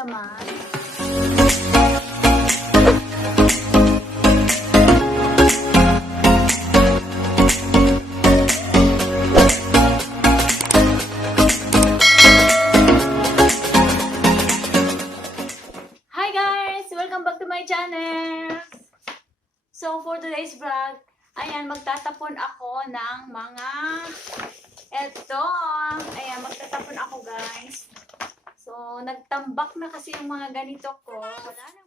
naman. Hi guys! Welcome back to my channel! So for today's vlog, ayan, magtatapon ako ng mga ayan, magtatapon ako guys. So, nagtambak na kasi yung mga ganito ko. Wala na.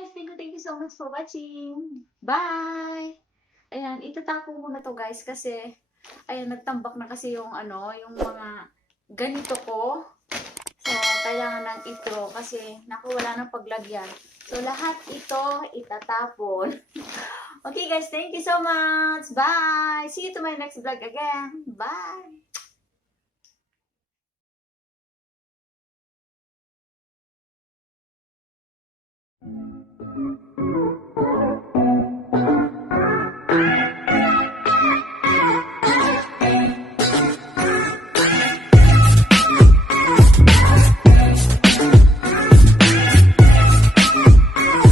Guys, thank you so much for watching. Bye! Ayan, itatapo muna to guys kasi ayan, nagtambak na kasi yung yung mga ganito ko. So, kailangan ng ito kasi naku, wala nang paglagyan. So, lahat ito itatapon. Okay guys, thank you so much. Bye! See you to my next vlog again. Bye!